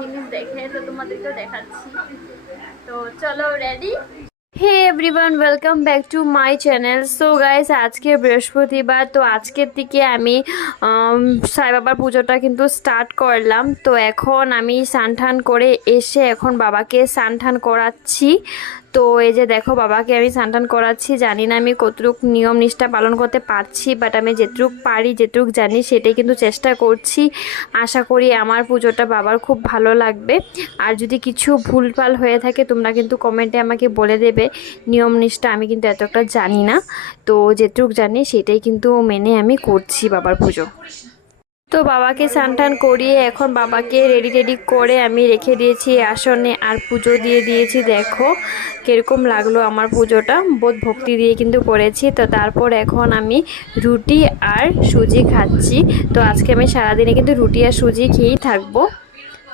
জিনিস দেখে, তো তোমাদেরকেও দেখাচ্ছি। তো চলো ready. Hey everyone, welcome back to my channel. So guys, আজকে বৃহস্পতিবার, তো আজকের দিকে আমি সাই বাবার পুজোটা কিন্তু স্টার্ট করলাম। তো এখন আমি স্নান টান করে এসে এখন বাবাকে স্নান টান করাচ্ছি। তো এই যে দেখো, বাবাকে আমি স্নান টান করাচ্ছি। জানি না আমি কতটুকু নিয়ম নিষ্ঠা পালন করতে পারছি, বাট আমি যেটুক পারি, যেটুক জানি সেটাই কিন্তু চেষ্টা করছি। আশা করি আমার পুজোটা বাবার খুব ভালো লাগবে। আর যদি কিছু ভুলভাল হয়ে থাকে তোমরা কিন্তু কমেন্টে আমাকে বলে দেবে। নিয়ম নিষ্ঠা আমি কিন্তু এত একটা জানি না, তো যেটুক জানি সেটাই কিন্তু মেনে আমি করছি বাবার পুজো। তো বাবাকে স্নান টান করিয়ে এখন বাবাকে রেডি টেডি করে আমি রেখে দিয়েছি আসনে, আর পুজো দিয়ে দিয়েছি। দেখো কীরকম লাগলো আমার পুজোটা, বহুত ভক্তি দিয়ে কিন্তু করেছি। তো তারপর এখন আমি রুটি আর সুজি খাচ্ছি। তো আজকে আমি সারাদিনে কিন্তু রুটি আর সুজি খেয়েই থাকবো।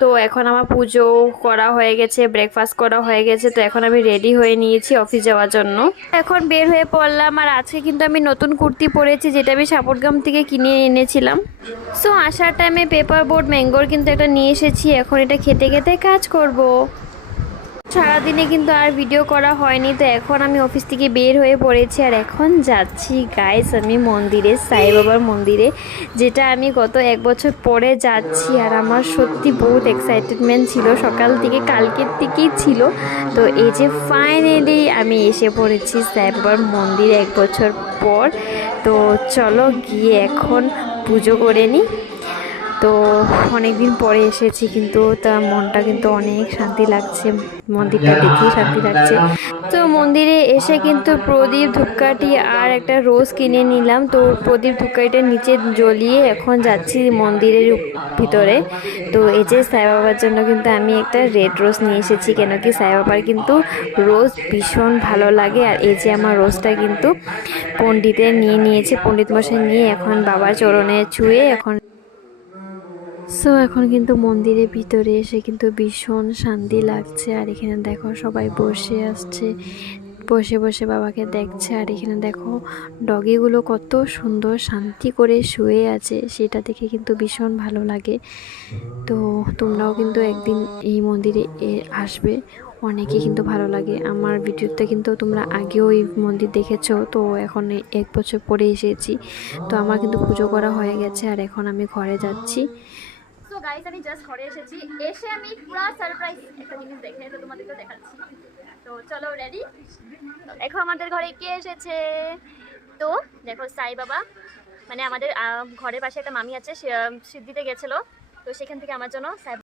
তো এখন আমার পুজো করা হয়ে গেছে, ব্রেকফাস্ট করা হয়ে গেছে। তো এখন আমি রেডি হয়ে নিয়েছি অফিস যাওয়ার জন্য। এখন বের হয়ে পড়লাম। আর আজকে কিন্তু আমি নতুন কুর্তি পরেছি, যেটা আমি সাপোর্টগ্রাম থেকে কিনে এনেছিলাম। সো আসার টাইমে পেপার বোট ম্যাঙ্গোর কিন্তু একটা নিয়ে এসেছি। এখন এটা খেতে খেতে কাজ করব। সারাদিনে কিন্তু আর ভিডিও করা হয়নি। তো এখন আমি অফিস থেকে বের হয়ে পড়েছি, আর এখন যাচ্ছি গাইস আমি মন্দিরে, সাই বাবার মন্দিরে, যেটা আমি গত 1 বছর পরে যাচ্ছি। আর আমার সত্যি বহুত এক্সাইটেডমেন্ট ছিল, সকাল থেকে, কালকের থেকেই ছিল। তো এই যে ফাইনালি আমি এসে পড়েছি সাই বাবার মন্দিরে 1 বছর পর। তো চলো গিয়ে এখন পুজো করে নিই। তো অনেক দিন পরে এসেছি, কিন্তু তার মনটা কিন্তু অনেক শান্তি লাগছে, মন্দিরটা দেখেই শান্তি লাগছে। তো মন্দিরে এসে কিন্তু প্রদীপ, ধূপকাঠি আর একটা রোজ কিনে নিলাম। তো প্রদীপ ধূপকাঠিটা নিচে জ্বলিয়ে এখন যাচ্ছি মন্দিরের ভিতরে। তো এই যে সাই বাবার জন্য কিন্তু আমি একটা রেড রোজ নিয়ে এসেছি, কেন কি সাই বাবার কিন্তু রোজ ভীষণ ভালো লাগে। আর এই যে আমার রোজটা কিন্তু পণ্ডিতে নিয়ে নিয়েছে, পণ্ডিত মশাই নিয়ে এখন বাবার চরণে ছুঁয়ে এখন। সো এখন কিন্তু মন্দিরের ভিতরে এসে কিন্তু ভীষণ শান্তি লাগছে। আর এখানে দেখো সবাই বসে আসছে, বসে বসে বাবাকে দেখছে। আর এখানে দেখো ডগিগুলো কত সুন্দর শান্তি করে শুয়ে আছে, সেটা দেখে কিন্তু ভীষণ ভালো লাগে। তো তোমরাও কিন্তু একদিন এই মন্দিরে আসবে, অনেকে কিন্তু ভালো লাগে। আমার ভিডিওতে কিন্তু তোমরা আগেও এই মন্দির দেখেছো। তো এখন 1 বছর পরে এসেছি। তো আমার কিন্তু পুজো করা হয়ে গেছে, আর এখন আমি ঘরে যাচ্ছি। সো গাইস, আমি জাস্ট ঘরে এসেছি। এসে আমি পুরো সারপ্রাইজ একটা জিনিস দেখে, তো তোমাদেরকে দেখাচ্ছি। তো চলো রেডি। দেখো আমাদের ঘরে কে এসেছে। তো দেখো সাই বাবা, মানে আমাদের ঘরের পাশে একটা মামি আছে, সে সিদ্ধিতে গেছিলো, তো সেখান থেকে আমার জন্য সাই